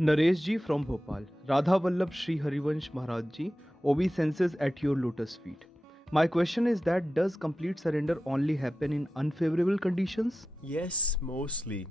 Naresh ji from Bhopal. Radha Vallabh Shri Harivansh Maharaj obeisances at your lotus feet. My question is that does complete surrender only happen in unfavorable conditions? Yes, mostly.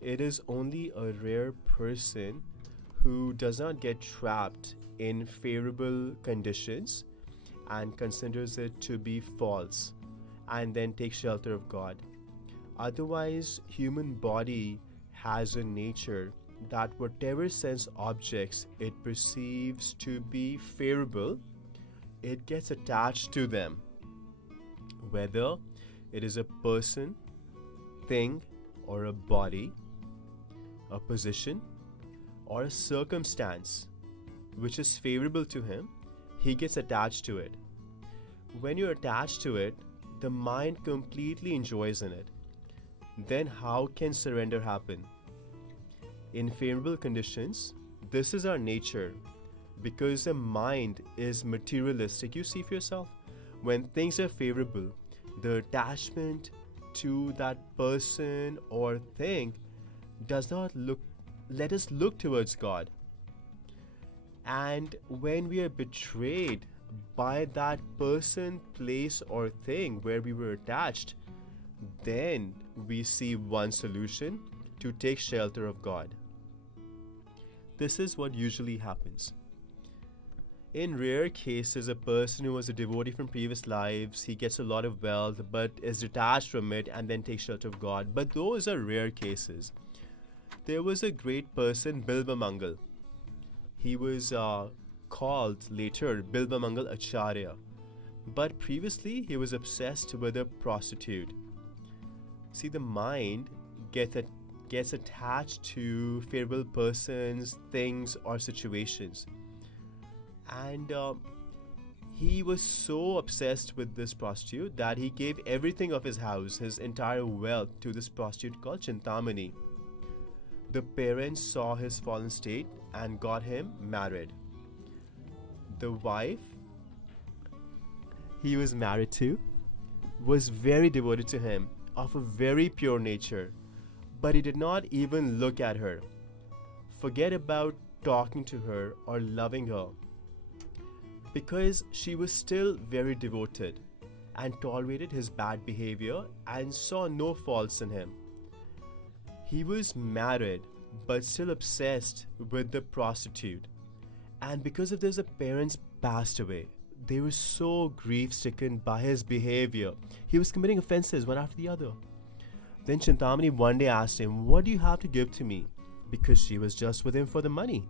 It is only a rare person who does not get trapped in favorable conditions and considers it to be false and then takes shelter of God. Otherwise, human body has a nature that whatever sense objects it perceives to be favorable, it gets attached to them, whether it is a person, thing, or a body, a position, or a circumstance which is favorable to him, he gets attached to it. When you're attached to it, the mind completely enjoys in it. Then how can surrender happen? In favorable conditions, this is our nature because the mind is materialistic. You see for yourself, when things are favorable, the attachment to that person or thing does not let us look towards God. And when we are betrayed by that person, place, or thing where we were attached, then we see one solution: to take shelter of God. This is what usually happens. In rare cases, a person who was a devotee from previous lives, he gets a lot of wealth but is detached from it and then takes shelter of God. But those are rare cases. There was a great person, Bilvamangal. He was called later Bilvamangal Acharya. But previously, he was obsessed with a prostitute. See, the mind gets attached to favorable persons, things, or situations. And he was so obsessed with this prostitute that he gave everything of his house, his entire wealth, to this prostitute called Chintamani. The parents saw his fallen state and got him married. The wife he was married to was very devoted to him, of a very pure nature, but he did not even look at her. Forget about talking to her or loving her, because she was still very devoted and tolerated his bad behavior and saw no faults in him. He was married but still obsessed with the prostitute. And because of this, the parents passed away. They were so grief stricken by his behavior. He was committing offenses one after the other. Then Chintamani one day asked him, "What do you have to give to me?" Because she was just with him for the money.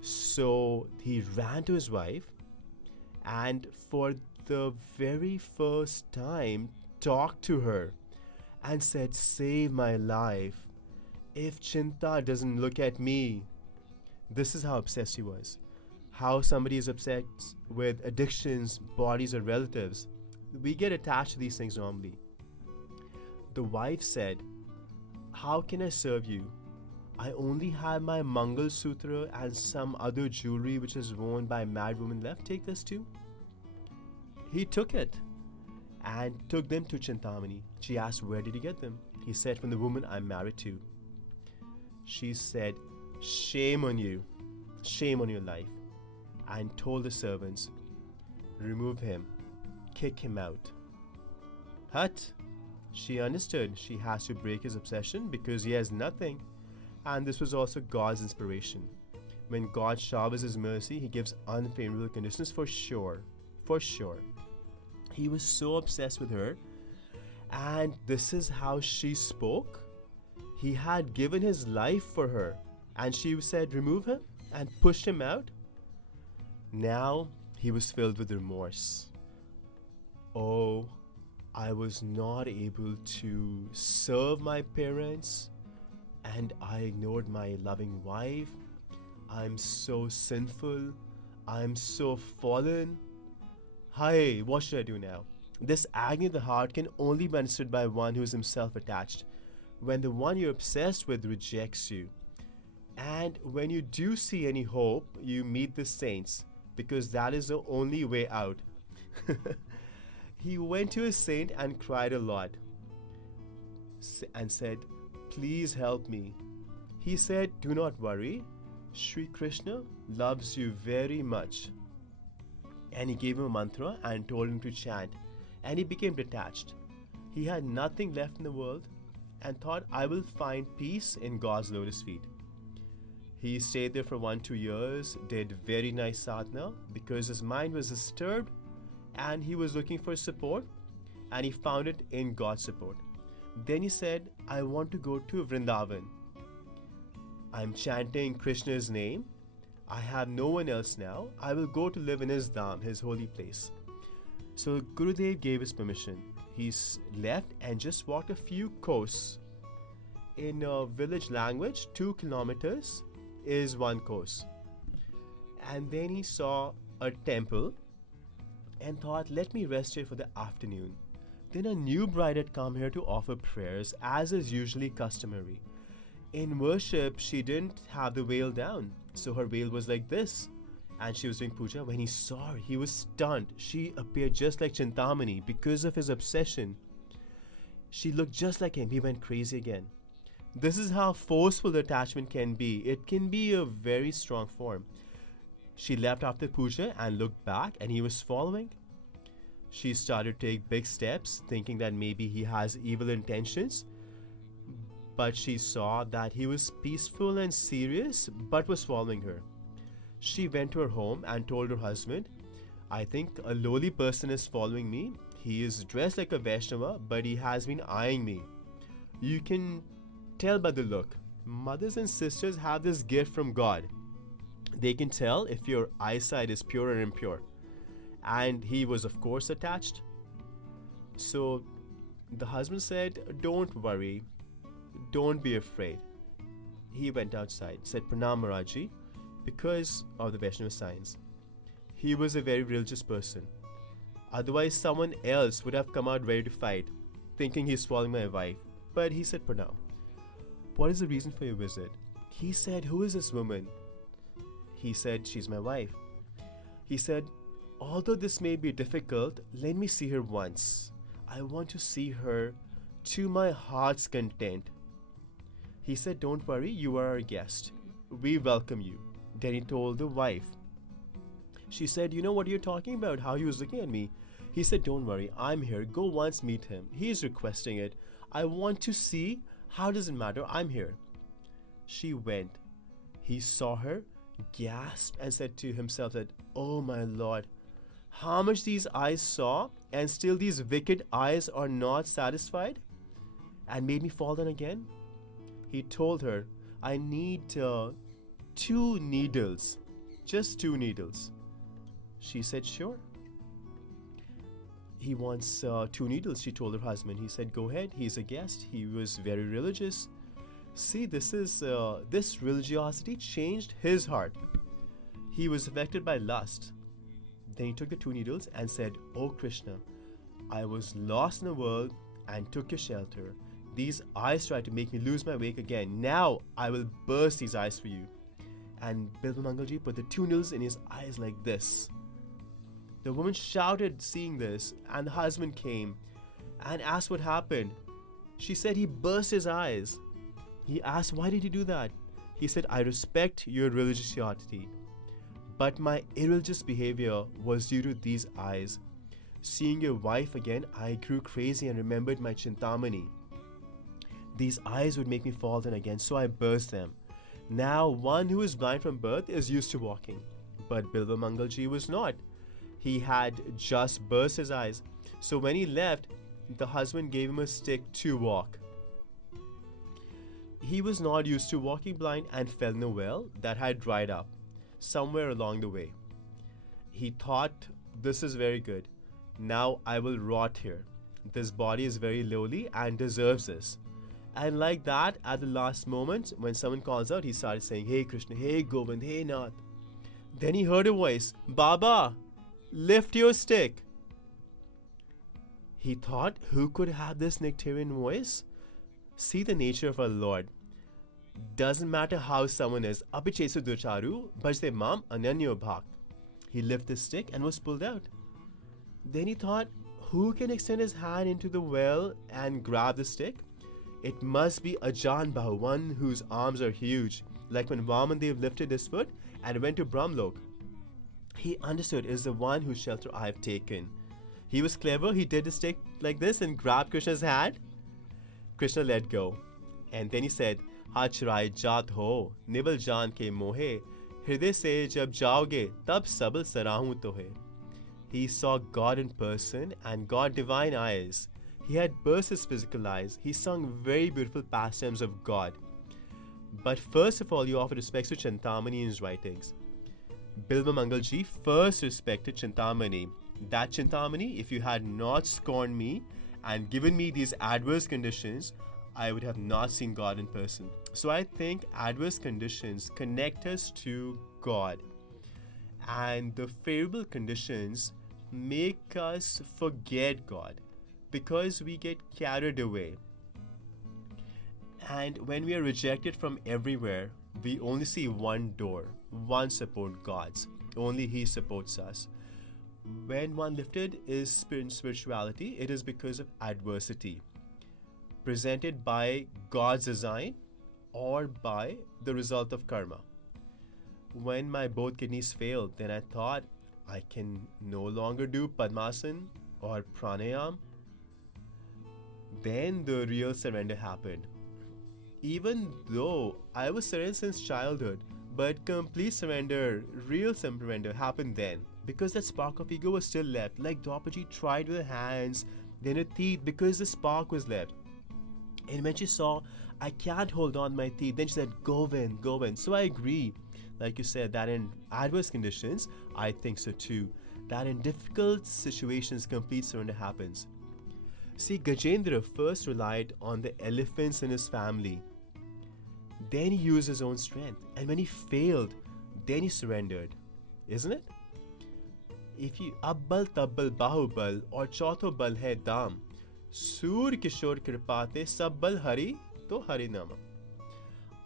So he ran to his wife and for the very first time talked to her and said, "Save my life. If Chinta doesn't look at me." This is how obsessed he was. How somebody is obsessed with addictions, bodies, or relatives. We get attached to these things normally. The wife said, "How can I serve you? I only have my Mangal Sutra and some other jewelry which is worn by mad women left. Take this too." He took it and took them to Chintamani. She asked, "Where did you get them?" He said, "From the woman I'm married to." She said, "Shame on you. Shame on your life." And told the servants, "Remove him. Kick him out." But she understood she has to break his obsession because he has nothing. And this was also God's inspiration. When God showers his mercy, he gives unfavorable conditions for sure. For sure. He was so obsessed with her. And this is how she spoke. He had given his life for her. And she said, "Remove him," and pushed him out. Now he was filled with remorse. "Oh, I was not able to serve my parents, and I ignored my loving wife. I'm so sinful. I'm so fallen. Hi, what should I do now?" This agony of the heart can only be understood by one who is himself attached. When the one you're obsessed with rejects you, and when you do see any hope, you meet the saints, because that is the only way out. He went to a saint and cried a lot and said, "Please help me." He said, "Do not worry. Shri Krishna loves you very much." And he gave him a mantra and told him to chant. And he became detached. He had nothing left in the world and thought, "I will find peace in God's lotus feet." He stayed there for 1-2 years, did very nice sadhana because his mind was disturbed and he was looking for support, and he found it in God's support. Then he said, "I want to go to Vrindavan. I'm chanting Krishna's name. I have no one else now. I will go to live in his Dham, his holy place." So Gurudev gave his permission. He left and just walked a few kos. In village language, 2 kilometers is 1 kos. And then he saw a temple and thought, "Let me rest here for the afternoon." Then a new bride had come here to offer prayers, as is usually customary. In worship, she didn't have the veil down, so her veil was like this, and she was doing puja. When he saw her, he was stunned. She appeared just like Chintamani because of his obsession. She looked just like him. He went crazy again. This is how forceful the attachment can be. It can be a very strong form. She left after puja and looked back, and he was following. She started to take big steps, thinking that maybe he has evil intentions. But she saw that he was peaceful and serious, but was following her. She went to her home and told her husband, "I think a lowly person is following me. He is dressed like a Vaishnava, but he has been eyeing me. You can tell by the look." Mothers and sisters have this gift from God. They can tell if your eyesight is pure or impure. And he was, of course, attached. So the husband said, "Don't worry. Don't be afraid." He went outside, said, "Pranam Maharaji," because of the Vaishnava signs. He was a very religious person. Otherwise, someone else would have come out ready to fight, thinking he's following my wife. But he said, "Pranam, what is the reason for your visit?" He said, "Who is this woman?" He said, "She's my wife." He said, "Although this may be difficult, let me see her once. I want to see her to my heart's content." He said, "Don't worry, you are our guest. We welcome you." Then he told the wife. She said, "You know what you're talking about, how he was looking at me." He said, "Don't worry, I'm here. Go once meet him. He is requesting it. I want to see. How does it matter? I'm here." She went. He saw her, gasped, and said to himself that, "Oh my Lord, how much these eyes saw, and still these wicked eyes are not satisfied and made me fall down again." He told her, "I need 2 needles, just 2 needles." She said, "Sure." He wants 2 needles, she told her husband. He said, "Go ahead, he's a guest." He was very religious. See, this religiosity changed his heart. He was affected by lust. Then he took the 2 needles and said, "Oh Krishna, I was lost in the world and took your shelter. These eyes tried to make me lose my way again. Now I will burst these eyes for you." And Bilvamangalji put the 2 needles in his eyes like this. The woman shouted seeing this, and the husband came and asked what happened. She said he burst his eyes. He asked, "Why did you do that?" He said, "I respect your religiosity, but my irreligious behavior was due to these eyes. Seeing your wife again, I grew crazy and remembered my Chintamani. These eyes would make me fall down again, so I burst them. Now, one who is blind from birth is used to walking, but Bilvamangalji was not. He had just burst his eyes. So when he left, the husband gave him a stick to walk. He was not used to walking blind and fell in a well that had dried up somewhere along the way. He thought, "This is very good. Now I will rot here. This body is very lowly and deserves this." And like that, at the last moment, when someone calls out, he started saying, "Hey Krishna, hey Govind, hey Nath." Then he heard a voice, "Baba, lift your stick." He thought, who could have this nectarian voice? See the nature of our Lord. Doesn't matter how someone is. Apichesu ducharu, bhajte mam ananyo bhak. He lifted the stick and was pulled out. Then he thought, who can extend his hand into the well and grab the stick? It must be Ajan Bahu, one whose arms are huge, like when Vamandev lifted his foot and went to Brahmlok. He understood it is the one whose shelter I have taken. He was clever. He did a stick like this and grabbed Krishna's hand. Krishna let go. And then he said, Hachrai Jat ho, Nibal Jan ke mohe, Hriday se jab jaoge, tab sabal sarahu tohe. He saw God in person and got divine eyes. He had burst his physical eyes. He sung very beautiful pastimes of God. But first of all, he offered respects to Chintamani in his writings. Bilva Mangalji first respected Chintamani. That Chintamani, if you had not scorned me and given me these adverse conditions, I would have not seen God in person. So I think adverse conditions connect us to God. And the favorable conditions make us forget God because we get carried away. And when we are rejected from everywhere, we only see one door, one support, God's. Only He supports us. When one lifted is spirituality, it is because of adversity, presented by God's design or by the result of karma. When my both kidneys failed, then I thought I can no longer do Padmasan or Pranayam. Then the real surrender happened. Even though I was surrendered since childhood, but complete surrender, real surrender happened then. Because that spark of ego was still left. Like Draupadi tried with her hands, then her teeth, because the spark was left. And when she saw, I can't hold on my teeth, then she said, Govind, Govind. So I agree, like you said, that in adverse conditions, I think so too. That in difficult situations, complete surrender happens. See, Gajendra first relied on the elephants in his family. Then he used his own strength. And when he failed, then he surrendered. Isn't it? If you Abbal Tabbal Bahubal or Chautho Bal hai Dham, Sur Kishore Kripate Sabbal Hari to Harinama.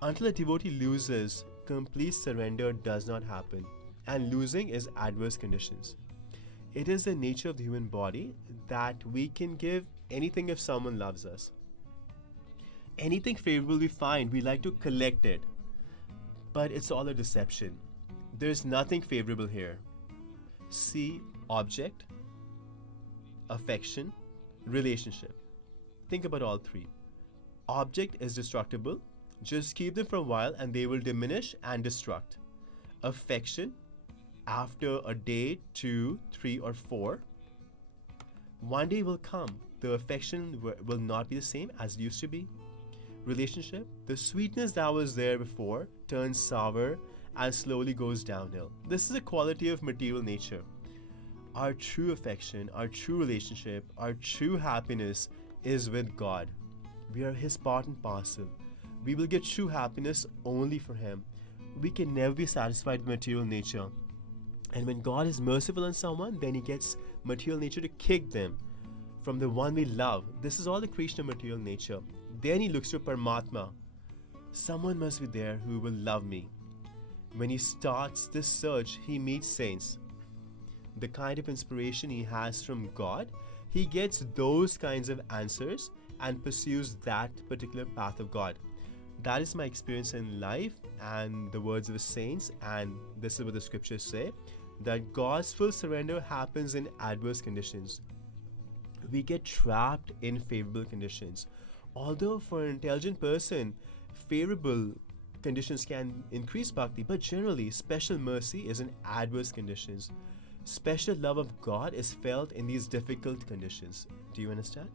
Until a devotee loses, complete surrender does not happen. And losing is adverse conditions. It is the nature of the human body that we can give anything if someone loves us. Anything favorable we find, we like to collect it. But it's all a deception. There's nothing favorable here. See object, affection, relationship. Think about all three. Object is destructible. Just keep them for a while and they will diminish and destruct. Affection, after a day, 2, 3, or 4, one day will come. The affection will not be the same as it used to be. Relationship, the sweetness that was there before turns sour and slowly goes downhill. This is a quality of material nature. Our true affection, our true relationship, our true happiness is with God. We are His part and parcel. We will get true happiness only for Him. We can never be satisfied with material nature. And when God is merciful on someone, then He gets material nature to kick them from the one we love. This is all the creation of material nature. Then He looks to Paramatma. Someone must be there who will love me. When he starts this search, he meets saints. The kind of inspiration he has from God, he gets those kinds of answers and pursues that particular path of God. That is my experience in life and the words of the saints, and this is what the scriptures say, that God's full surrender happens in adverse conditions. We get trapped in favorable conditions. Although for an intelligent person, favorable conditions can increase bhakti, but generally special mercy is in adverse conditions. Special love of God is felt in these difficult conditions. Do you understand?